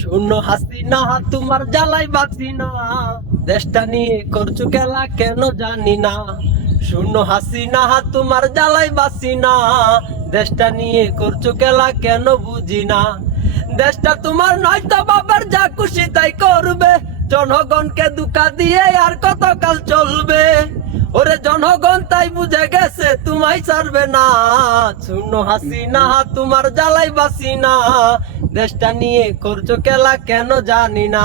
শূন্য হাসিনা তোমার জ্বালাই বাঁচি না, দেশটা নিয়ে করছো খেলা কেন জানি না। শূন্য হাসিনা তোমার জ্বালাই বাঁচি না, দেশটা নিয়ে করছো খেলা কেন বুঝি না। দেশটা তোমার নয় তো বাবার, যা খুশি তাই করবে, জনগণকে দুকা দিয়ে আর কতকাল চলবে। ওরে জনগণ তাই বুঝে গেছে তোমায় ছাড়বে না। শূন্য হাসিনা তোমার জ্বালাই বাসি না, দেশটা নিয়ে করছো খেলা কেন জানি না।